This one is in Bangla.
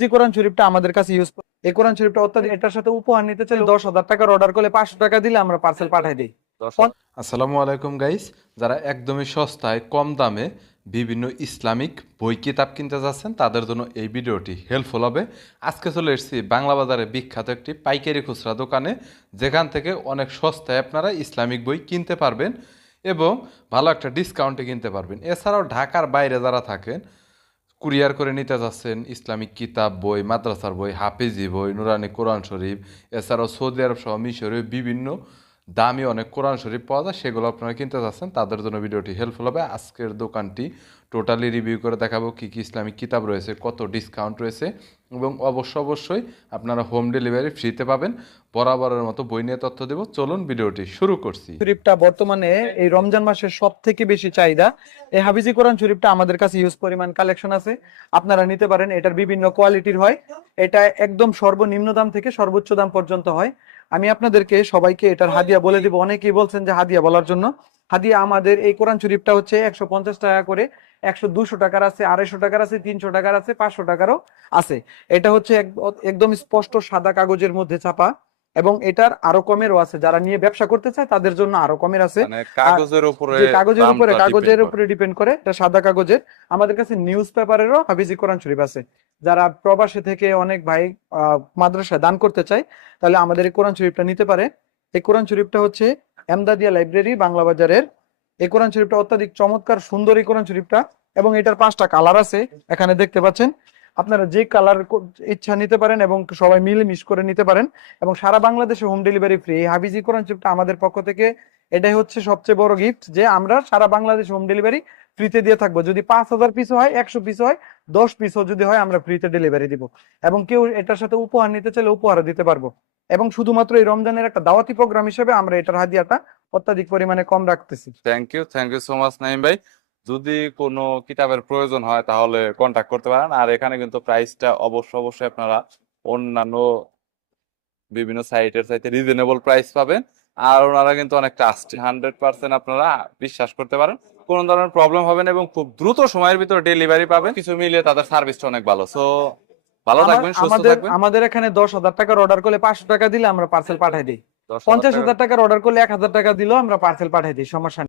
যে কোরআন শরীফটা আমাদের কাছে ইউজ, এই কোরআন শরীফটা অত্যাধিক, এটার সাথে উপহার নিতে চাইলে 10,000 টাকার অর্ডার করলে 500 টাকা দিলে আমরা পার্সেল পাঠিয়ে দিই। আসসালামু আলাইকুম গাইস, যারা একদমই সস্তায় কম দামে বিভিন্ন ইসলামিক বই কিতাব কিনতে যাচ্ছেন তাদের জন্য এই ভিডিওটি হেল্পফুল হবে। আজকে চলে এসেছি বাংলা বাজারে বিখ্যাত একটি পাইকারি খুচরা দোকানে, যেখান থেকে অনেক সস্তায় আপনারা ইসলামিক বই কিনতে পারবেন এবং ভালো একটা ডিসকাউন্টে কিনতে পারবেন। এছাড়াও ঢাকার বাইরে যারা থাকেন, কুরিয়ার করে নিতে যাচ্ছেন ইসলামিক কিতাব বই, মাদ্রাসার বই, হাফিজি বই, নুরানি কোরআন শরীফ, এছাড়াও সৌদি আরব সহ মিশরে বিভিন্ন দামি অনেক কোরআন শরীফ পাওয়া যায়, সেগুলো আপনারা কিনতে যাচ্ছেন তাদের জন্য ভিডিওটি হেল্পফুল হবে। আজকের দোকানটি টোটালি রিভিউ করে দেখাবো কী কী ইসলামিক কিতাব রয়েছে, কত ডিসকাউন্ট রয়েছে এবং অবশ্যই আপনারা হোম ডেলিভারি ফ্রিতে পাবেন। বরাবরের মতো বই নিয়ে তথ্য দেব, চলুন ভিডিওটি শুরু করছি। শরীফটা বর্তমানে এই রমজান মাসের সব থেকে বেশি চাহিদা। এই হাফিজি কোরআন শরীফটা আমাদের কাছে ইউজ পরিমাণ কালেকশন আছে, আপনারা নিতে পারেন। এটার বিভিন্ন কোয়ালিটির হয়, এটা একদম সর্বনিম্ন দাম থেকে সর্বোচ্চ দাম পর্যন্ত হয়। আমি আপনাদেরকে সবাইকে এটার হাদিয়া বলে দিব। অনেকেই বলছেন যে হাদিয়া বলার জন্য। হাদিয়া আমাদের এই কোরআন শরীফটা হচ্ছে 150 টাকা করে, 200 টাকার আছে, 250 টাকার আছে, 300 টাকার আছে, 500 টাকারও আছে। এটা হচ্ছে একদম স্পষ্ট সাদা কাগজের মধ্যে ছাপা, এবং এটার আরো কমেরও আছে। যারা নিয়ে ব্যবসা করতে চায় তাদের জন্য আরো কমের আছে। মানে কাগজের উপরে, কাগজের উপরে ডিপেন্ড করে, এটা সাদা কাগজের। আমাদের কাছে নিউজ পেপারেরও হাফিজি কোরআন শরীফ আছে। যারা প্রবাসে থেকে অনেক ভাই মাদ্রাসায় দান করতে চায়, তাহলে আমাদের এই কোরআন শরীফটা নিতে পারে। এই কোরআন শরীফটা হচ্ছে এমদাদিয়া লাইব্রেরি বাংলা বাজারের। এই কোরআন শরীফটা অত্যাধিক চমৎকার সুন্দর এই কোরআন শরীফটা, এবং এটার 5টা কালার আছে এখানে দেখতে পাচ্ছেন। আপনারা যে কালার ইচ্ছা নিতে পারেন এবং সবাই মিলে মিশ করে নিতে পারেন, এবং সারা বাংলাদেশে হোম ডেলিভারি ফ্রি। এই হাফিজি কোরআন শরীফটা আমাদের পক্ষ থেকে এটাই হচ্ছে সবচেয়ে বড় গিফট, যে আমরা সারা বাংলাদেশে হোম ডেলিভারি ফ্রিতে দিয়ে থাকবো। যদি 5,000 পিস হয়, 100 পিস হয়, 10 পিসও যদি হয়, আমরা ফ্রিতে ডেলিভারি দিব। এবং কেউ এটার সাথে উপহার নিতে চাইলে উপহারও দিতে পারবো। এবং শুধুমাত্র এই রমজানের একটা দাওয়াতি প্রোগ্রাম হিসেবে আমরা এটার হাদিয়াটা অত্যাধিক পরিমাণে কম রাখতেছি। Thank you so much Naim ভাই। যদি কোনো কিতাবের প্রয়োজন হয় তাহলে কন্টাক্ট করতে পারেন। আর এখানে কিন্তু প্রাইসটা অবশ্যই আপনারা অন্যান্য বিভিন্ন সাইটের চাইতে রিজনেবল প্রাইস পাবেন। আর ওনারা কিন্তু অনেক ট্রাস্টেড, 100% আপনারা বিশ্বাস করতে পারেন, কোনো ধরনের প্রবলেম হবে না এবং খুব দ্রুত সময়ের ভিতরে ডেলিভারি পাবেন। কিছু মিলিয়ে তাদের সার্ভিসটা অনেক ভালো। সো ভালো থাকবেন, সুস্থ থাকবেন। আমাদের এখানে 10,000 টাকার অর্ডার করলে 500 টাকা দিলে আমরা পার্সেল পাঠিয়ে দিই। 50,000 টাকার অর্ডার করলে 1,000 টাকা দিলেও আমরা পার্সেল পাঠিয়ে দিই, সমস্যা নেই।